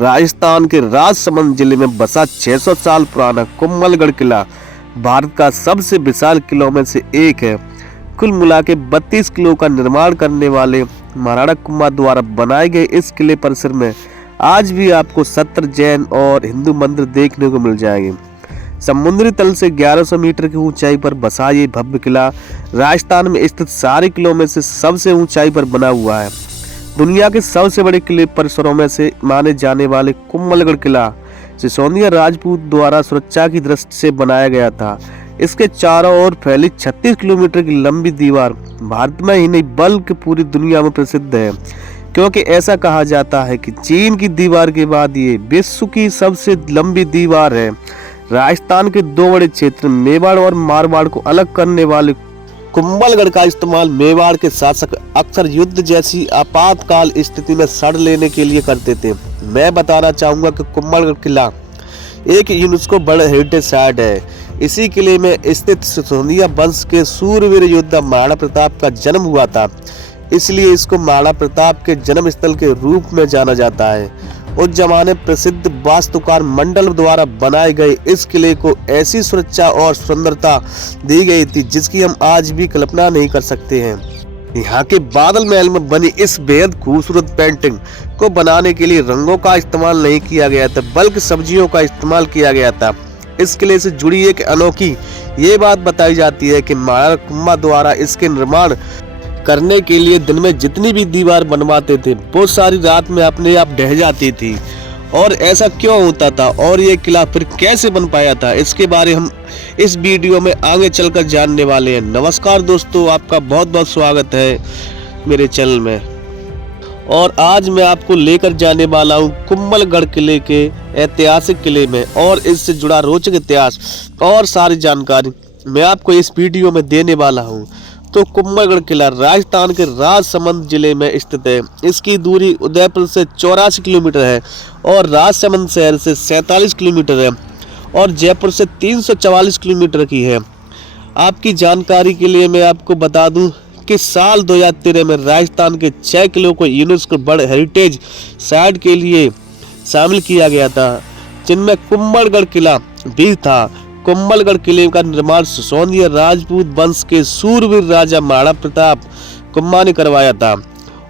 राजस्थान के राजसमंद जिले में बसा 600 साल पुराना कुंभलगढ़ किला भारत का सबसे विशाल किलों में से एक है। कुल मिला के 32 किलो का निर्माण करने वाले महाराणा कुंभा द्वारा बनाए गए इस किले परिसर में आज भी आपको 70 जैन और हिंदू मंदिर देखने को मिल जाएंगे। समुद्री तल से 1100 मीटर की ऊंचाई पर बसा ये भव्य किला राजस्थान में स्थित सारे किलों में से सबसे ऊंचाई पर बना हुआ है। दुनिया के सबसे बड़े किले परिसरों में से माने जाने वाले कुंभलगढ़ किला सिसोदिया राजपूत द्वारा सुरक्षा की दृष्टि से बनाया गया था। इसके चारों ओर फैली 36 किलोमीटर की लंबी दीवार भारत में ही नहीं बल्कि पूरी दुनिया में प्रसिद्ध है, क्योंकि ऐसा कहा जाता है कि चीन की दीवार के बाद ये विश्व की सबसे लंबी दीवार है। राजस्थान के दो बड़े क्षेत्र मेवाड़ और मारवाड़ को अलग करने वाले कुंभलगढ़ का इस्तेमाल मेवाड़ के शासक अक्सर युद्ध जैसी आपातकाल स्थिति में शरण लेने के लिए करते थे। मैं बताना चाहूंगा कि कुंभलगढ़ किला एक यूनेस्को वर्ल्ड हेरिटेज साइट है। इसी किले में स्थित सिसोदिया वंश के सूरवीर योद्धा महाराणा प्रताप का जन्म हुआ था, इसलिए इसको महाराणा प्रताप के जन्म स्थल के रूप में जाना जाता है। उस जमाने प्रसिद्ध वास्तुकार मंडल द्वारा बनाए गए इस किले को ऐसी सुरक्षा और सुंदरता दी गई थी जिसकी हम आज भी कल्पना नहीं कर सकते हैं। यहाँ के बादल महल में बनी इस बेहद खूबसूरत पेंटिंग को बनाने के लिए रंगों का इस्तेमाल नहीं किया गया था, बल्कि सब्जियों का इस्तेमाल किया गया था। इस किले से जुड़ी एक अनोखी ये बात बताई जाती है कि महाराणा कुंभा द्वारा इसके निर्माण करने के लिए दिन में जितनी भी दीवार बनवाते थे वो सारी रात में अपने आप ढह जाती थी। और ऐसा क्यों होता था और ये किला फिर कैसे बन पाया था, इसके बारे हम इस वीडियो में आगे चलकर जानने वाले हैं। नमस्कार दोस्तों, आपका बहुत बहुत स्वागत है मेरे चैनल में। और आज मैं आपको लेकर जाने वाला हूँ कुंभलगढ़ किले के ऐतिहासिक किले में, और इससे जुड़ा रोचक इतिहास और सारी जानकारी मैं आपको इस वीडियो में देने वाला हूँ। तो कुंभलगढ़ किला राजस्थान के राजसमंद जिले में स्थित है। इसकी दूरी उदयपुर से 84 किलोमीटर है और राजसमंद शहर से 47 किलोमीटर है और जयपुर से 344 किलोमीटर की है। आपकी जानकारी के लिए मैं आपको बता दूं कि साल 2013 में राजस्थान के 6 किलों को यूनेस्को वर्ल्ड हेरिटेज साइट के लिए शामिल किया गया था, जिनमें कुंभलगढ़ किला भी था। कुंभलगढ़ किले का निर्माण सिसोदिया राजपूत वंश के सूरवीर राजा महाराणा प्रताप कुंभा ने करवाया था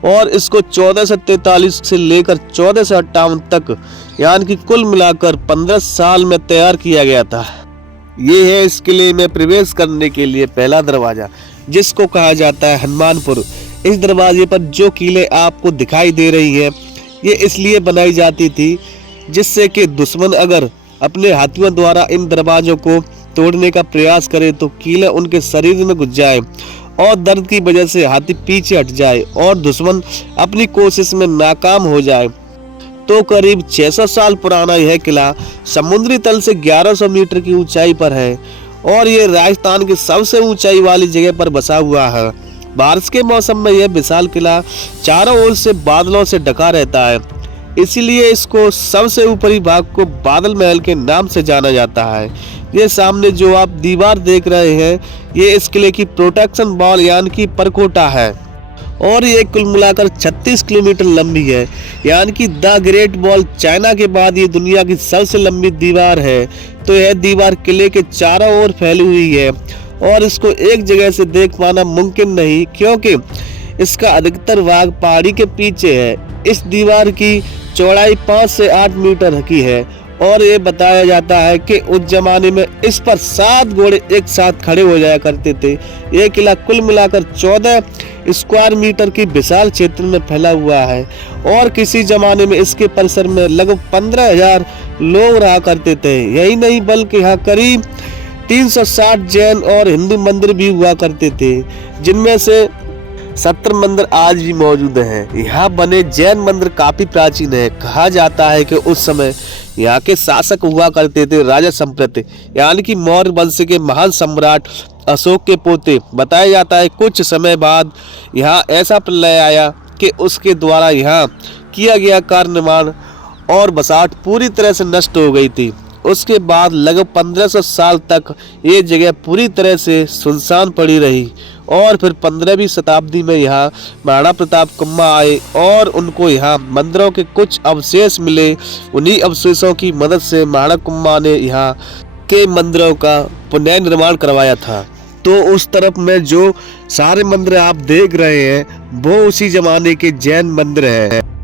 और इसको 1443 से लेकर 1458 तक यानी कि कुल मिलाकर 15 साल में तैयार किया गया था। ये है इस किले में प्रवेश करने के लिए पहला दरवाजा, जिसको कहा जाता है हनुमानपुर। इस दरवाजे पर जो कीलें आपको दिखाई दे रही है ये इसलिए बनाई जाती थी जिससे कि दुश्मन अगर अपने हाथियों द्वारा इन दरवाजों को तोड़ने का प्रयास करे तो कीला उनके शरीर में घुस जाए और दर्द की वजह से हाथी पीछे हट जाए और दुश्मन अपनी कोशिश में नाकाम हो जाए। तो करीब 600 साल पुराना यह किला समुद्री तल से 1100 मीटर की ऊंचाई पर है और ये राजस्थान की सबसे ऊंचाई वाली जगह पर बसा हुआ है। बारिश के मौसम में यह विशाल किला चारों ओर से बादलों से ढका रहता है, इसीलिए इसको सबसे ऊपरी भाग को बादल महल के नाम से जाना जाता है। ये सामने जो आप दीवार देख रहे हैं ये इस किले की प्रोटेक्शन वॉल यानी कि परकोटा है और ये कुल मिलाकर 36 किलोमीटर लंबी है, यानी कि द ग्रेट वॉल चाइना के बाद ये दुनिया की सबसे लंबी दीवार है। तो यह दीवार किले के चारों ओर फैली हुई है और इसको एक जगह से देख पाना मुमकिन नहीं, क्योंकि इसका अधिकतर भाग पहाड़ी के पीछे है। इस दीवार की चौड़ाई 5 से 8 मीटर की है और ये बताया जाता है कि उस जमाने में इस पर 7 घोड़े एक साथ खड़े हो जाया करते थे। यह किला कुल मिलाकर 14 स्क्वायर मीटर की विशाल क्षेत्र में फैला हुआ है और किसी जमाने में इसके परिसर में लगभग 15,000 लोग रहा करते थे। यही नहीं बल्कि यहाँ करीब 360 जैन और हिंदू मंदिर भी हुआ करते थे, जिनमें से 70 मंदिर आज भी मौजूद हैं। यहाँ बने जैन मंदिर काफी प्राचीन है। कहा जाता है कि उस समय यहाँ के शासक हुआ करते थे राजा संप्रति, यानी कि मौर्य वंश के महान सम्राट अशोक के पोते। बताया जाता है कुछ समय बाद यहाँ ऐसा प्रलय आया कि उसके द्वारा यहाँ किया गया कार्य निर्माण और बसाहट पूरी तरह से नष्ट हो गई थी। उसके बाद लगभग 1500 साल तक ये जगह पूरी तरह से सुनसान पड़ी रही और फिर 15वीं शताब्दी में यहाँ महाराणा प्रताप कुम्भा आए और उनको यहाँ मंदिरों के कुछ अवशेष मिले। उन्हीं अवशेषों की मदद से महाराणा कुम्भा ने यहाँ के मंदिरों का पुनर्निर्माण करवाया था। तो उस तरफ में जो सारे मंदिर आप देख रहे हैं वो उसी जमाने के जैन मंदिर हैं।